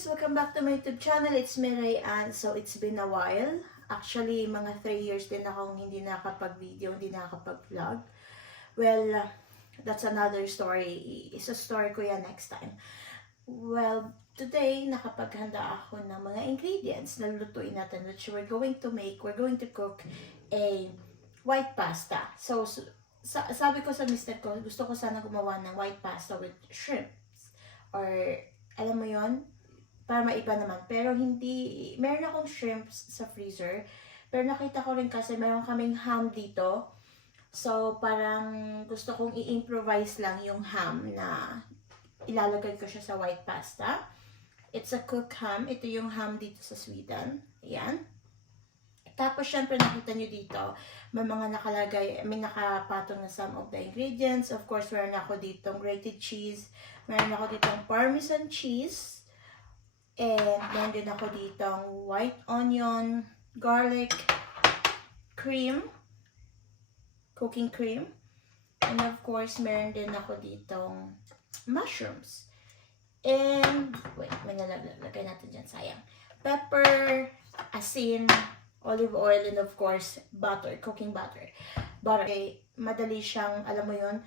guys! Welcome back to my YouTube channel. It's me, Rayan. So, it's been a while. Actually, mga 3 years din akong hindi nakapag-video, hindi nakapag-vlog. Well, that's another story. Isa story ko yan next time. Well, today, nakapaghanda ako ng mga ingredients na lulutuin natin, which we're going to cook a white pasta. So, sabi ko sa mister ko, gusto ko sana gumawa ng white pasta with shrimps. Or, alam mo yon, para maiba naman. Pero hindi, meron akong shrimps sa freezer. Pero nakita ko rin kasi meron kaming ham dito. So, parang gusto kong i-improvise lang yung ham na ilalagay ko siya sa white pasta. It's a cooked ham. Ito yung ham dito sa Sweden. Ayan. Tapos, syempre, nakita nyo dito, may mga nakalagay, may nakapatong na some of the ingredients. Of course, meron ako ditong grated cheese. Meron ako ditong parmesan cheese. And meron din ako ditong white onion, garlic, cream, cooking cream. And of course, meron din ako ditong mushrooms. And, wait, may nalalagay natin dyan, sayang. Pepper, asin, olive oil, and of course, butter, cooking butter. Okay, madali siyang, alam mo yun,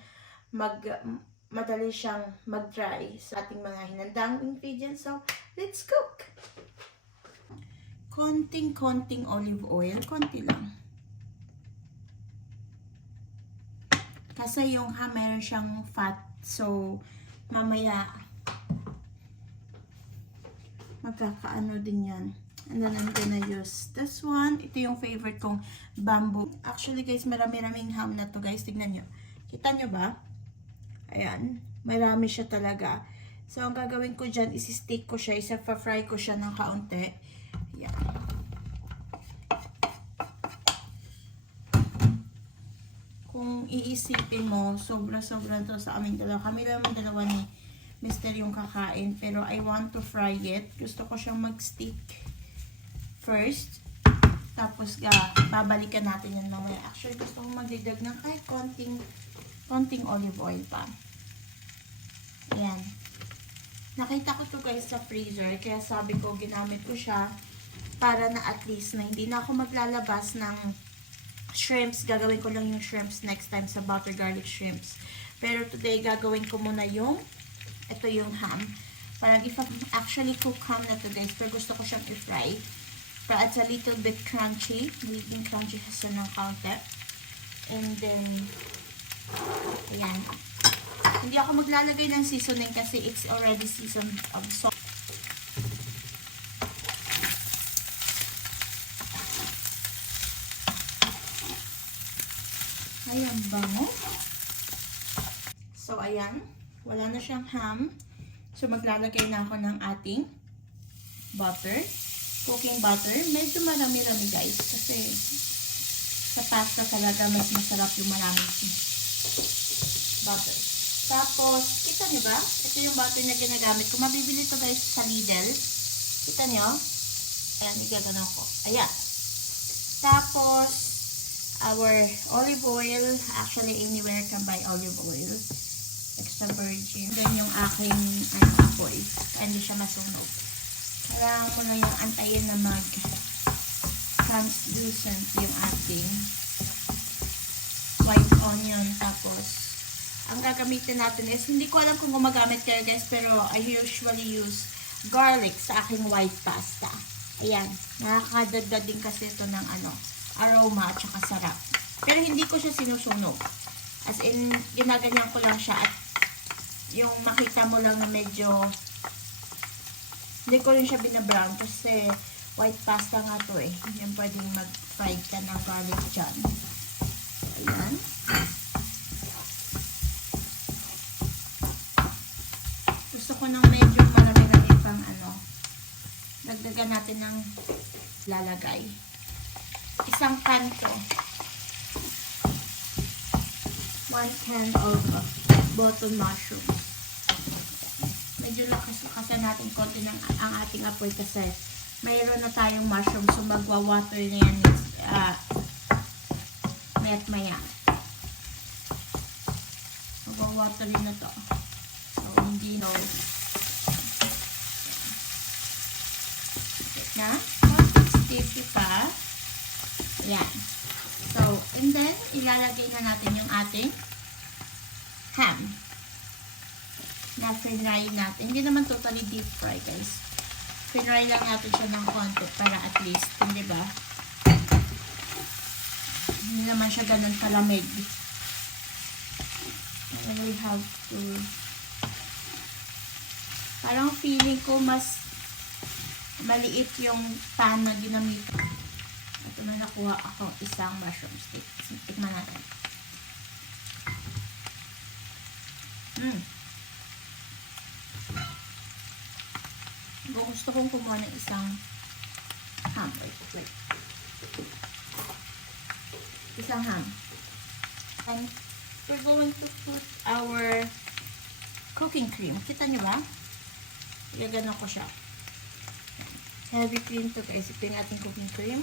madali siyang mag-dry sa ating mga hinandang ingredients. So, let's cook! Konting olive oil, konti lang. Kasi yung ham, meron siyang fat, so, mamaya, magkakaano din yan. And then I'm gonna use this one. Ito yung favorite kong bamboo. Actually guys, marami-raming ham na to guys. Tignan nyo. Kita nyo ba? Ayan. Marami siya talaga. So, ang gagawin ko dyan is stick ko siya. Isa-fry ko siya ng kaunti. Ayan. Kung iisipin mo, sobra-sobra to sa aming dalawa. Kami lang ang dalawa ni Mr. yung kakain. Pero I want to fry it. Gusto ko siyang mag-stick first, tapos babalikan natin yan mamaya. Actually, gusto kong magdidag ng kahit konting olive oil pa. Ayan. Nakita ko to guys sa freezer, kaya sabi ko, ginamit ko siya para na at least na hindi na ako maglalabas ng shrimps. Gagawin ko lang yung shrimps next time sa butter garlic shrimps. Pero today, gagawin ko muna ito yung ham. Parang actually cook ham na to guys, pero gusto ko siyang i-fry. But it's a little bit crunchy. Magiging crunchy siya ng kaunti. And then, ayan. Hindi ako maglalagay ng seasoning kasi it's already seasoned of salt. Ayan, bango. So, ayan. Wala na siyang ham. So, maglalagay na ako ng ating butter. Cooking butter. Medyo marami-rami guys. Kasi sa pasta talaga mas masarap yung maraming butter. Tapos, kita nyo ba? Ito yung butter na ginagamit ko. Mabibili to guys sa Lidl. Kita nyo? Ayan, igagano ko. Ayan. Tapos, our olive oil. Actually, anywhere can buy olive oil. Extra virgin. Then yung aking apoy. Kaya hindi siya masunog. Kailangan mo na yung antayin na mag-translucent yung ating white onion. Tapos, ang gagamitin natin is, hindi ko alam kung gumagamit kayo guys, pero I usually use garlic sa aking white pasta. Ayan, nakakadagdag din kasi ito ng aroma at saka sarap. Pero hindi ko siya sinusunog. As in, ginaganyan ko lang siya at yung makita mo lang na medyo hindi ko rin siya binabrown kasi white pasta nga to eh. Hindi pwedeng mag-fry ka ng garlic dyan. Ayan. Gusto ko ng medyo marami-rami pang dagdagan natin ng lalagay. Isang can to. 1 can of button mushrooms. Medyo lakasan natin konti ang ating apoy kasi mayroon na tayong mushroom, so magwa-water na yan maya. Magwa-water na to. So, hindi no. na. Konting sticky pa. Ayan. So, and then, ilalagay na natin yung ating ham. Na fry natin. Hindi naman totally deep fry, guys. Fry lang natin siya ng konti para at least, hindi ba? Hindi naman siya ganun kalamig. And we have to... Parang feeling ko mas maliit yung pan na ginamit. Ito na nakuha ako isang mushroom stick. Tikman natin. Gusto kong kumuha ng isang ham. Wait. Isang ham. And we're going to put our cooking cream. Kita nyo ba? Gaganon ko siya. Heavy cream to guys. Ito yung ating cooking cream.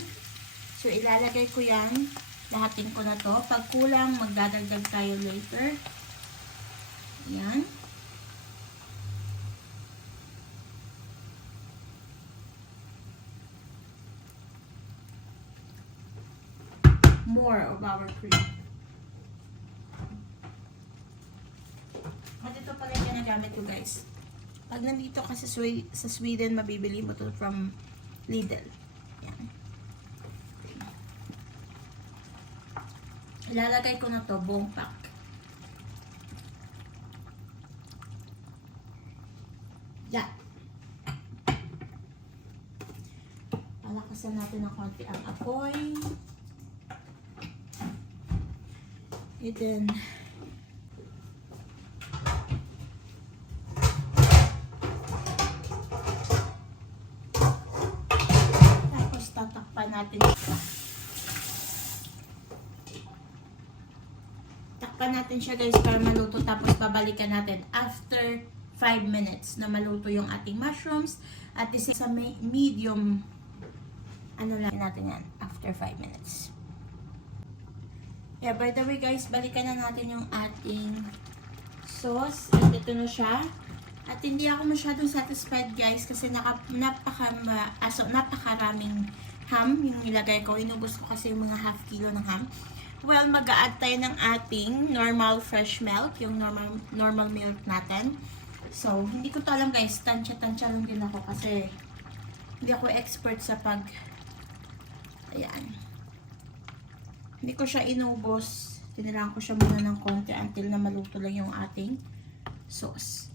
So, ilalagay ko yan. Lahatin ko na to. Pag kulang, magdadagdag tayo later. Ayan. More of our cream. At ito pala yung ginagamit ko guys. Pag nandito ka sa Sweden, mabibili mo to from Lidl. Yan. Ilalagay ko na to buong pack. Yan. Palakasan natin ng konti ang apoy. And then, tapos tatakpan natin siya. Takpan natin siya guys para maluto, tapos babalikan natin after 5 minutes na maluto yung ating mushrooms at isa sa medium ano lang natin yan after 5 minutes. Yeah, by the way guys, balikan na natin yung ating sauce. At ito na siya. At hindi ako masyadong satisfied guys kasi napakaraming ham yung nilagay ko. Inubos ko kasi yung mga half kilo ng ham. Well, mag-a-add tayo ng ating normal fresh milk, yung normal milk natin. So, hindi ko to alam guys. Tansya-tansya lang din ako kasi hindi ako expert sa ayan. Hindi ko siya inubos. Tiniraan ko siya muna ng konti until na maluto lang yung ating sauce.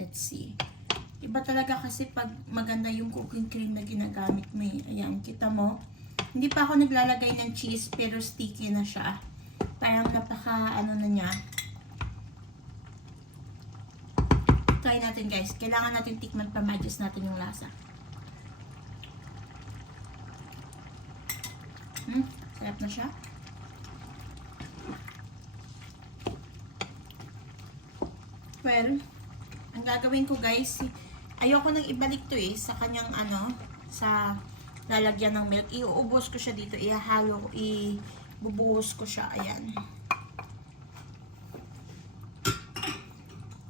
Let's see. Iba talaga kasi pag maganda yung cooking cream na ginagamit mo. Ayan, kita mo. Hindi pa ako naglalagay ng cheese pero sticky na siya. Parang napaka ano na niya. Try natin guys. Kailangan natin tikman pa ma-adjust natin yung lasa. Sarap na siya. Well, ang gagawin ko guys, ayoko nang ibalik to sa kanyang sa lalagyan ng milk. Iuubos ko siya dito, ihahalo, ibubuhos ko siya, ayan.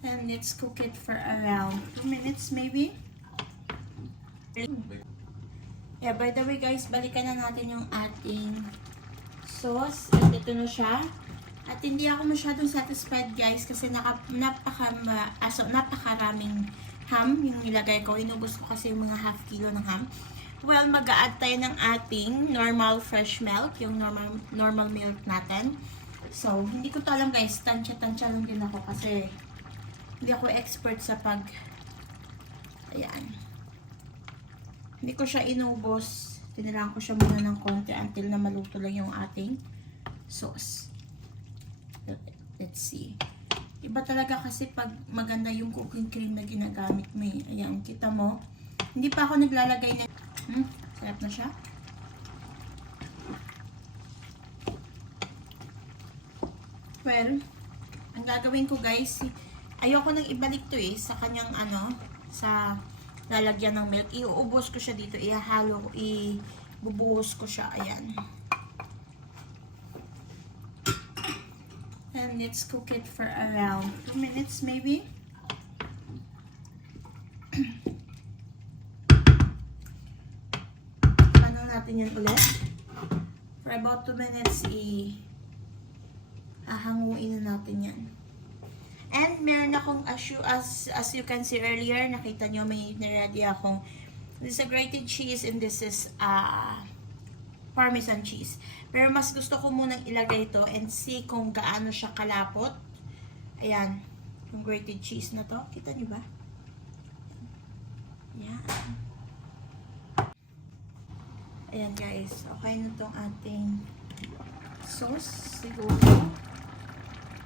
And let's cook it for around 2 minutes maybe. Yeah, by the way guys, balikan na natin yung ating sauce. At ito na siya. At hindi ako masyadong satisfied guys kasi napakaraming ham yung nilagay ko. Inubos ko kasi yung mga half kilo ng ham. Well, mag-a-add tayo ng ating normal fresh milk, yung normal milk natin. So, hindi ko to alam guys. Tansya-tansya lang din ako kasi hindi ako expert sa ayan. Hindi ko siya inubos. Tiniraan ko siya muna ng konti until na maluto lang yung ating sauce. Let's see. Iba talaga kasi pag maganda yung cooking cream na ginagamit mo. Ayan, kita mo. Hindi pa ako naglalagay ng... sarap na siya. Well, ang gagawin ko guys, ayoko nang ibalik to sa kanyang sa lalagyan ng milk. Iuubos ko siya dito, ihahalo, ibubuhos ko siya, ayan. And let's cook it for around 2 minutes maybe. natin yan ulit. For about 2 minutes, hahanguin na natin yan. And meron akong, as you can see earlier, nakita nyo, may niready akong, this is a grated cheese and this is Parmesan cheese. Pero mas gusto ko munang ilagay ito and see kung gaano siya kalapot. Ayan, yung grated cheese na to. Kita nyo ba? Ayan. Ayan guys, okay na tong ating sauce siguro.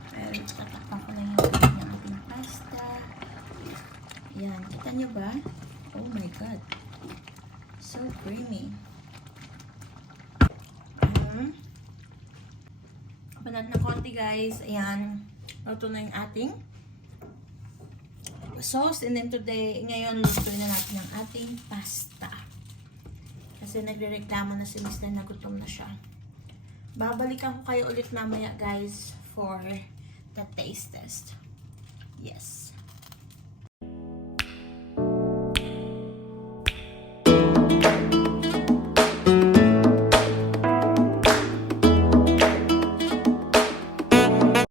Pero tatakpan ko na yung ating pasta. Ayan, kita nyo ba? Oh my god. So creamy. Panat na konti guys. Ayan. Luto na yung ating sauce. And then today, ngayon, lutuin na natin ang ating pasta. Kasi nagre-reklamo na si Mr. na gutom na siya. Babalikan ko kayo ulit mamaya guys for the taste test. Yes.